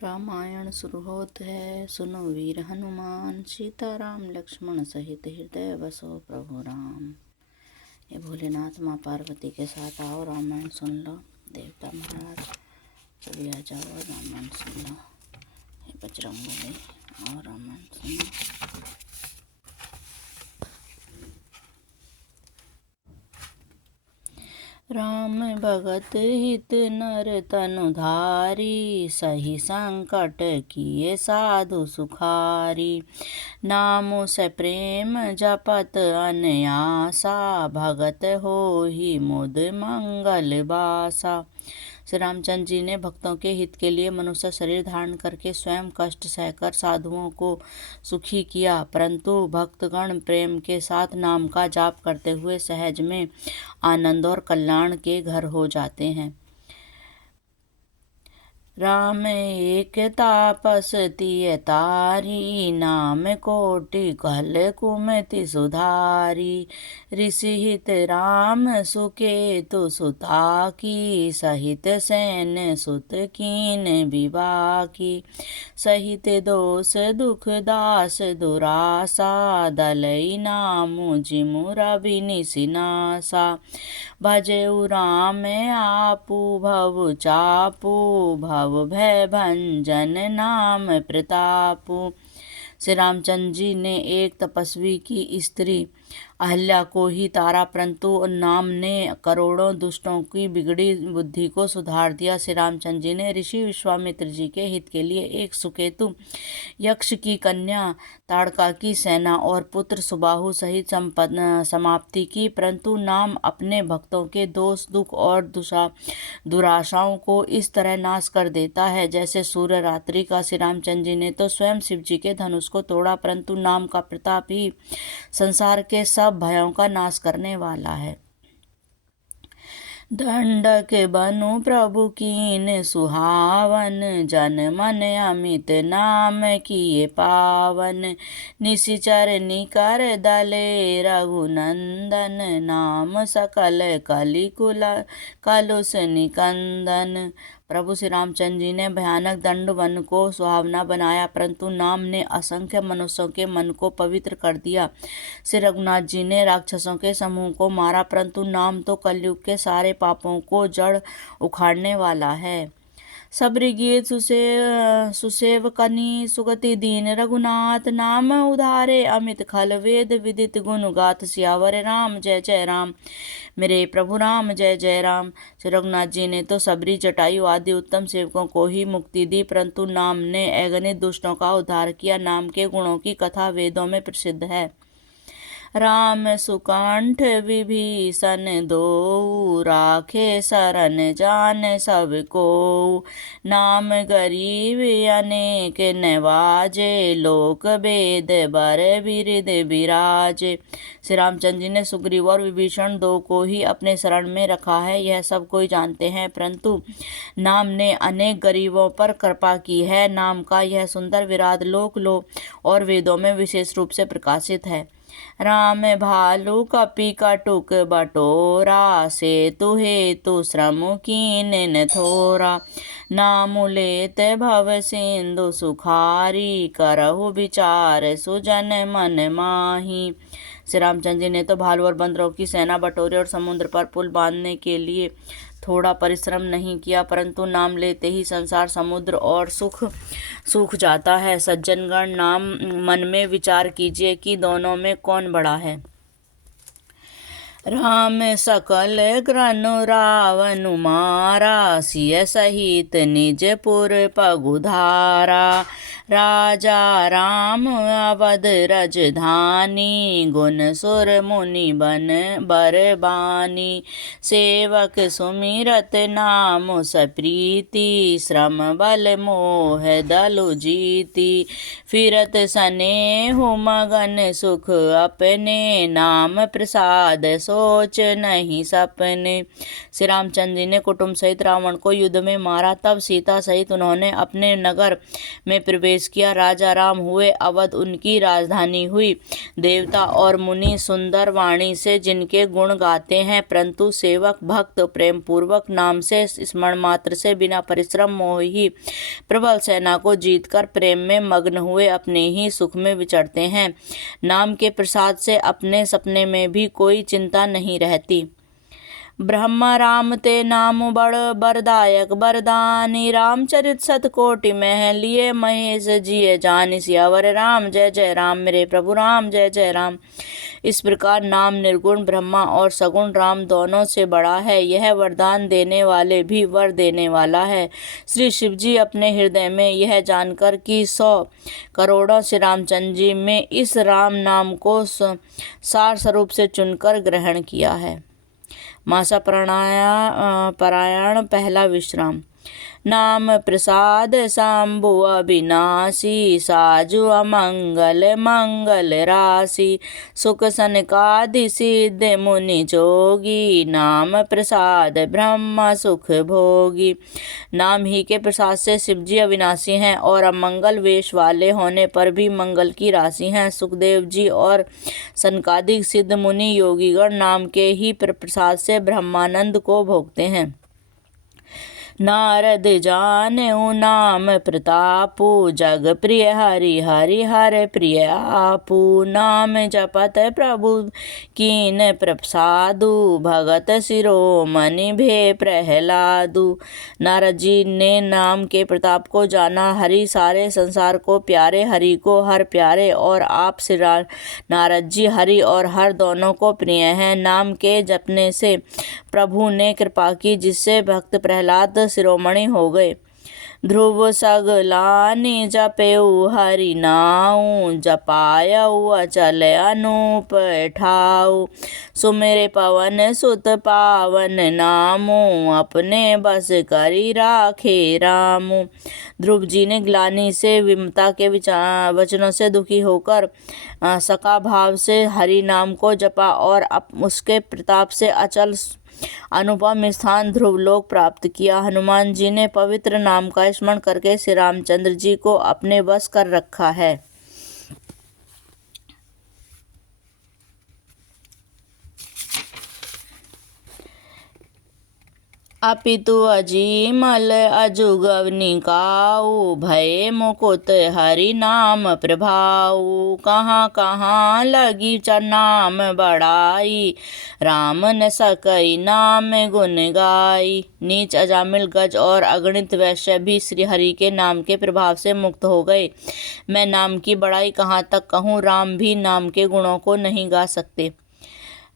रामायण शुरू होता है। सुनो वीर हनुमान, सीताराम लक्ष्मण सहित हृदय बसो प्रभु राम। ये भोलेनाथ माँ पार्वती के साथ आओ रामायण सुन लो। देवता महाराज सभी आ जाओ, रामायण सुन लो। हे बजरंगबली आओ रामायण सुन लो। राम भगत हित नर तनु धारी, सही संकट किए साधु सुखारी। नामो से प्रेम जपत अनयासा, भगत होहि मुद मंगल बासा। श्री रामचंद्र जी ने भक्तों के हित के लिए मनुष्य शरीर धारण करके स्वयं कष्ट सहकर साधुओं को सुखी किया, परंतु भक्तगण प्रेम के साथ नाम का जाप करते हुए सहज में आनंद और कल्याण के घर हो जाते हैं। राम एक तापस तिय तारी, नाम कोटि कल कुमति सुधारी। ऋषि हित राम सुकेतु सुता की, सहित सैन्य सुत कीन विवाह की। सहित दोष दुख दास दुरासा, दलई नामु जिमु रवि निसिनासा। भजेउ राम आपु भव चापु, भव भय भंजन नाम प्रतापु। श्री रामचंद्र जी ने एक तपस्वी की स्त्री अहल्या को ही तारा, परंतु नाम ने करोड़ों दुष्टों की बिगड़ी बुद्धि को सुधार दिया। श्री रामचंद्र जी ने ऋषि विश्वामित्र जी के हित के लिए एक सुकेतु यक्ष की कन्या ताड़का की सेना और पुत्र सुबाहु सहित समाप्ति की, परंतु नाम अपने भक्तों के दोष दुख और दुराशाओं को इस तरह नाश कर देता है जैसे सूर्य रात्रि का। श्री रामचंद्र जी ने तो स्वयं शिव जी के धनुष को तोड़ा, परंतु नाम का प्रताप ही संसार के सब भयों का नाश करने वाला है। दंडक बनु प्रभु कीन सुहावन, जन मन अमित नाम किए पावन। निशिचर निकर दले रघुनंदन, नाम सकल कलिकुल कलुष निकंदन। प्रभु श्री रामचंद्र जी ने भयानक दंड वन को सुहावना बनाया, परंतु नाम ने असंख्य मनुष्यों के मन को पवित्र कर दिया। श्री रघुनाथ जी ने राक्षसों के समूह को मारा, परंतु नाम तो कलयुग के सारे पापों को जड़ उखाड़ने वाला है। सबरी गीत सुसेव कनी, सुगति दीन रघुनाथ। नाम उधारे अमित खल वेद विदित, गुण गाथ सियावर राम जय जय राम। मेरे प्रभु राम जय जय राम। श्री रघुनाथ जी ने तो सबरी जटायु आदि उत्तम सेवकों को ही मुक्ति दी, परंतु नाम ने अगणित दुष्टों का उद्धार किया। नाम के गुणों की कथा वेदों में प्रसिद्ध है। राम सुकंठ विभीषण दो, राखे शरण जान सब को। नाम गरीब अनेक नवाजे, लोक वेद बर बिरद बिराजे। श्री रामचंद्र जी ने सुग्रीव और विभीषण दो को ही अपने शरण में रखा है, यह सब कोई जानते हैं, परंतु नाम ने अनेक गरीबों पर कृपा की है। नाम का यह सुंदर विराट लोक और वेदों में विशेष रूप से प्रकाशित है। राम भालू कपि कटुक बटोरा, सेतु हेतु श्रम कीन न थोरा। नाम लेत भव सिंधु सुखारी, करहु विचार सुजन मन माही। श्री रामचंद्र जी ने तो भालू और बंदरों की सेना बटोरे और समुद्र पर पुल बांधने के लिए थोड़ा परिश्रम नहीं किया, परंतु नाम लेते ही संसार समुद्र और सूख जाता है। सज्जनगण, नाम मन में विचार कीजिए कि दोनों में कौन बड़ा है। राम सकल ग्रनु रावनु मारा, सिय सहित निज पुर पगुधारा। राजा राम अवध रजधानी, गुण सुर मुनि बन बरबानी। सेवक सुमिरत नाम सप्रीति, श्रम बल मोह दलु जीति। फिरत सनेहु मगन सुख अपने, नाम प्रसाद सोच नहीं सपने। श्री रामचंद्र जी ने कुटुंब सहित रावण को युद्ध में मारा, तब सीता सहित उन्होंने अपने नगर में प्रवेश किया। राजा राम हुए, अवध उनकी राजधानी हुई। देवता और मुनि सुंदर वाणी से जिनके गुण गाते हैं, परंतु सेवक भक्त प्रेम पूर्वक नाम से स्मरण मात्र से बिना परिश्रम मोह ही प्रबल सेना को जीतकर प्रेम में मग्न हुए अपने ही सुख में विचरते हैं। नाम के प्रसाद से अपने सपने में भी कोई चिंता नहीं रहती। ब्रह्मा राम ते नाम बड़ बरदायक बरदानी, रामचरित सतकोटि मह लिए महेश जिये जानि। सियावर राम जय जय राम, मेरे प्रभु राम जय जय राम। इस प्रकार नाम निर्गुण ब्रह्मा और सगुण राम दोनों से बड़ा है। यह वरदान देने वाले भी वर देने वाला है। श्री शिव जी अपने हृदय में यह जानकर कि 100 करोड़ों श्री रामचंद्र जी में इस राम नाम को सार स्वरूप से चुनकर ग्रहण किया है। मासा पारायण पहला विश्राम। नाम प्रसाद शंभु अविनाशी, साजु अमंगल मंगल राशि। सुख सनकादि सिद्ध मुनि जोगी, नाम प्रसाद ब्रह्म सुख भोगी। नाम ही के प्रसाद से शिवजी अविनाशी हैं और अमंगल वेश वाले होने पर भी मंगल की राशि हैं। सुखदेव जी और सनकादिक सिद्ध मुनि योगीगण नाम के ही प्रसाद से ब्रह्मानंद को भोगते हैं। नारद जानेऊ नाम प्रतापु, जग प्रिय हरि हरि हर प्रिय आपू। नाम जपत प्रभु कीन प्रसादु, भगत शिरोमणि भे प्रहलादु। नारद जी ने नाम के प्रताप को जाना। हरि सारे संसार को प्यारे, हरि को हर प्यारे, और आप श्री नारद जी हरि और हर दोनों को प्रिय हैं। नाम के जपने से प्रभु ने कृपा की, जिससे भक्त प्रहलाद शिरोमणि हो गए। ध्रुव सगलानि जपेऊ हरि नाऊ, जपायऊ अचल अनूप ठाऊ। सुमेरे पवन सुत पावन नामू, अपने बस करी राखे रामू। ध्रुव जी ने ग्लानि से विमता के वचनों से दुखी होकर सका भाव से हरि नाम को जपा और उसके प्रताप से अचल अनुपम स्थान ध्रुवलोक प्राप्त किया। हनुमान जी ने पवित्र नाम का स्मरण करके श्री रामचंद्र जी को अपने वश कर रखा है। अपितु अजीमल अजुगवनिकाऊ, भय मुकुत हरि नाम प्रभाऊ। कहाँ कहाँ लगी नाम बड़ाई, राम न सकई नाम गुण गाई। नीच अजामिल गज और अगणित वैश्य भी श्री हरि के नाम के प्रभाव से मुक्त हो गए। मैं नाम की बड़ाई कहाँ तक कहूँ, राम भी नाम के गुणों को नहीं गा सकते।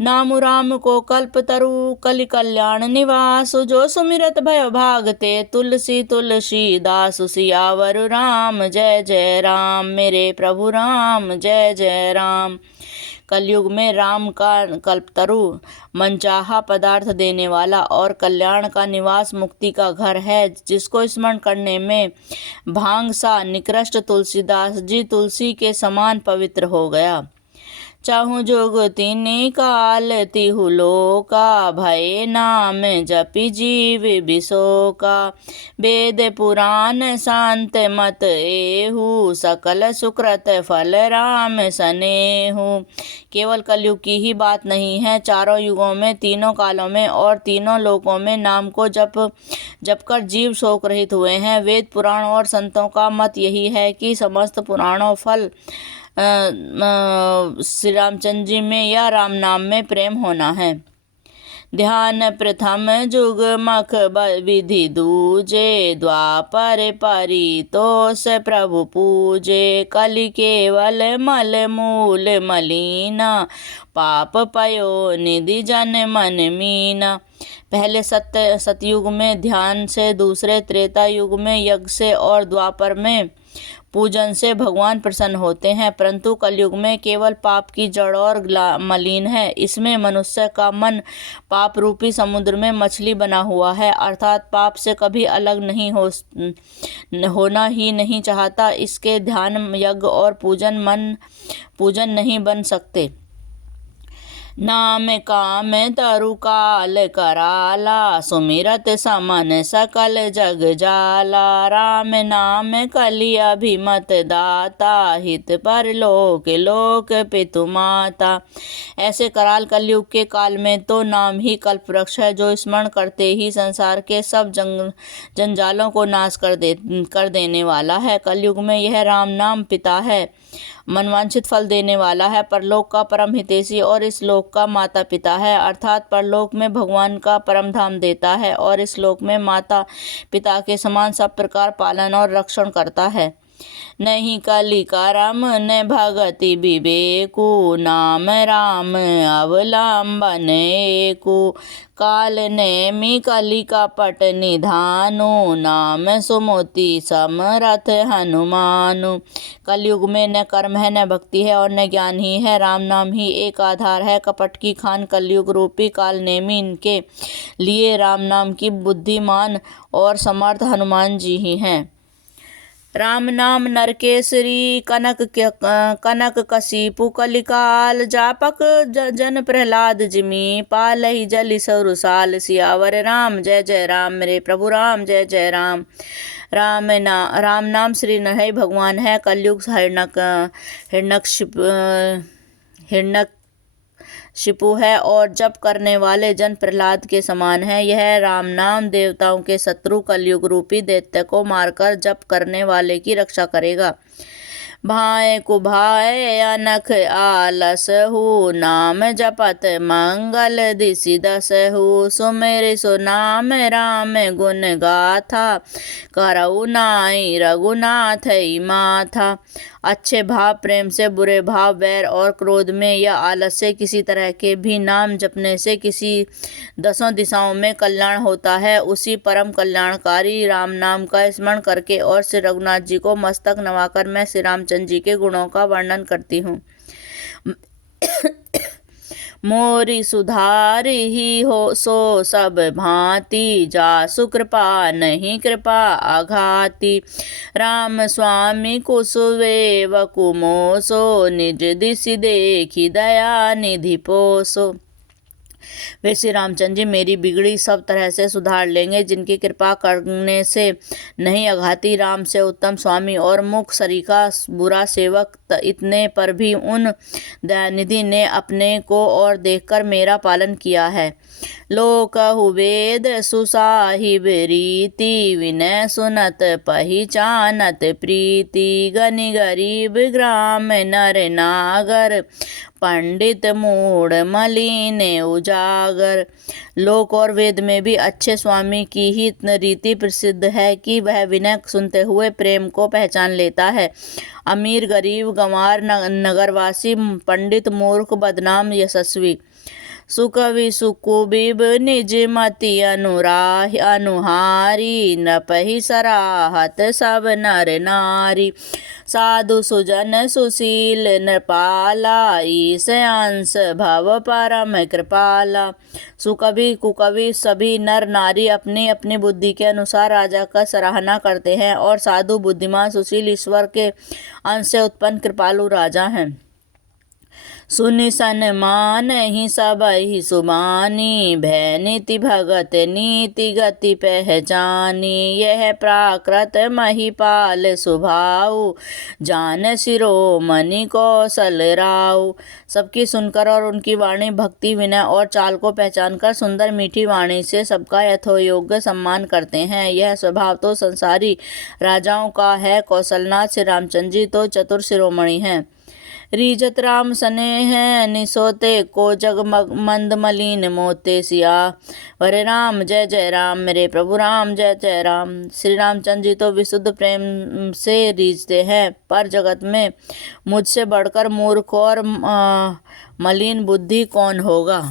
नामु राम को कल्प तरु कलि कल्याण निवासु, जो सुमिरत भय भागते तुलसी तुलसी दासु। सियावर राम जय जय राम, मेरे प्रभु राम जय जय राम। कलयुग में राम का कल्पतरु मनचाहा पदार्थ देने वाला और कल्याण का निवास मुक्ति का घर है, जिसको स्मरण करने में भांग सा निकृष्ट तुलसीदास जी तुलसी के समान पवित्र हो गया। चाहू जोग तीन काल तिहु लोका, भय नाम जपि जीव बिसोका। वेद पुराण शांत मत एहु, सकल सुकृत फल राम सनेहु। केवल कलयुग की ही बात नहीं है, चारों युगों में, तीनों कालों में और तीनों लोकों में नाम को जप कर जीव शोक रहित हुए हैं। वेद पुराण और संतों का मत यही है कि समस्त पुराणों फल श्री रामचंद्र जी में या राम नाम में प्रेम होना है। ध्यान प्रथम जुग मख विधि दूजे, द्वापर परितोष प्रभु पूजे। कलि केवल मल मूल मलीना, पाप पयो निधि जन मन मीना। पहले सतयुग में ध्यान से, दूसरे त्रेता युग में यज्ञ से और द्वापर में पूजन से भगवान प्रसन्न होते हैं, परंतु कलयुग में केवल पाप की जड़ और मलिन है। इसमें मनुष्य का मन पाप रूपी समुद्र में मछली बना हुआ है, अर्थात पाप से कभी अलग नहीं होना ही नहीं चाहता। इसके ध्यान यज्ञ और पूजन मन पूजन नहीं बन सकते। नाम काम तरु काल कराला, सुमिरत समन सकल जग जाला। राम नाम कलि अभिमत दाता, हित पर लोक लोक पितु माता। ऐसे कराल कलयुग के काल में तो नाम ही कल्प वृक्ष है, जो स्मरण करते ही संसार के सब जंजालों को नाश कर देने वाला है। कलयुग में यह राम नाम पिता है, मनवांछित फल देने वाला है, परलोक का परम हितैषी और इस लोक का माता पिता है। अर्थात परलोक में भगवान का परम धाम देता है और इस लोक में माता पिता के समान सब प्रकार पालन और रक्षण करता है। नहीं कलि करम न भगति विवेकु, नाम राम अवलंबन एकु। काल नेमि कलि कपट निधानु, नाम सुमति समरथ हनुमानु। कलयुग में न कर्म है, न भक्ति है और न ज्ञान ही है, राम नाम ही एक आधार है। कपट की खान कलयुग रूपी काल नेमि इनके लिए राम नाम की बुद्धिमान और समर्थ हनुमान जी ही हैं। राम नाम नरकेसरी कनक कशिपु कलिकाल, जापक जन प्रहलाद जिमि पालहि जलि सरुसाल। सियावर राम जय जय राम, मेरे प्रभु राम जय जय राम। राम नाम श्री नरहरि भगवान है। कलयुग हिरण्यकशिपु है और जप करने वाले जन प्रहलाद के समान है। यह राम नाम देवताओं के शत्रु कलयुग रूपी दैत्य को मारकर जप करने वाले की रक्षा करेगा। भाए कुभाए अनख आलसहु, नाम जपत मंगल दिसि दसहु। सुमिरि सो नाम राम गुण गाथा, करऊ नाई रघुनाथ माथा। अच्छे भाव प्रेम से, बुरे भाव वैर और क्रोध में या आलस से किसी तरह के भी नाम जपने से किसी दसों दिशाओं में कल्याण होता है। उसी परम कल्याणकारी राम नाम का स्मरण करके और श्री रघुनाथ जी को मस्तक नवाकर मैं श्री रामचंद्र जी के गुणों का वर्णन करती हूँ। मोरी सुधार ही हो सो सब भांति, जासु कृपा नहीं कृपा आघाती। राम स्वामी कुसुवेव कुमोसो, निज दिसि देखी दया निधि पोसो। वे श्री रामचंद्र जी मेरी बिगड़ी सब तरह से सुधार लेंगे, जिनकी कृपा करने से नहीं आघाती। राम से उत्तम स्वामी और मुख सरीखा बुरा सेवक, इतने पर भी उन दयानिधि ने अपने को और देखकर मेरा पालन किया है। लोकहु वेद सुसाहिब रीति, विनय सुनत पहिचानत प्रीति। गनि गरीब ग्राम नर नागर, पंडित मूढ़ मलिन उजागर। लोक और वेद में भी अच्छे स्वामी की ही रीति प्रसिद्ध है कि वह विनय सुनते हुए प्रेम को पहचान लेता है। अमीर गरीब गंवार नगरवासी, पंडित मूर्ख बदनाम यशस्वी, सुकवि सुकुबिब निज मति अनुहारी। नपहि सराहत सब नर नारी, साधु सुजन सुशील नृपाला। ईस अंश भव परम कृपाला। सुकवि कुकवि सभी नर नारी अपनी अपनी बुद्धि के अनुसार राजा का सराहना करते हैं और साधु बुद्धिमान सुशील ईश्वर के अंश से उत्पन्न कृपालु राजा हैं। सुनि सन्मान ही सबहि सुबानी, भय नीति भगत नीति गति पहचानी। यह प्राकृत महिपाल सुभाऊ, जान शिरोमणि कौशल राऊ। सबकी सुनकर और उनकी वाणी भक्ति विनय और चाल को पहचानकर सुंदर मीठी वाणी से सबका यथोयोग्य सम्मान करते हैं। यह स्वभाव तो संसारी राजाओं का है। कौशलनाथ श्री रामचंद्र जी तो चतुर शिरोमणि हैं। रीजत राम स्नेह निसोते को जग मंद मलिन मोते। सिया वरे राम जय जय राम, मेरे प्रभु राम जय जय राम। श्री रामचंद्र जी तो विशुद्ध प्रेम से रीझते हैं, पर जगत में मुझसे बढ़कर मूर्ख और मलिन बुद्धि कौन होगा।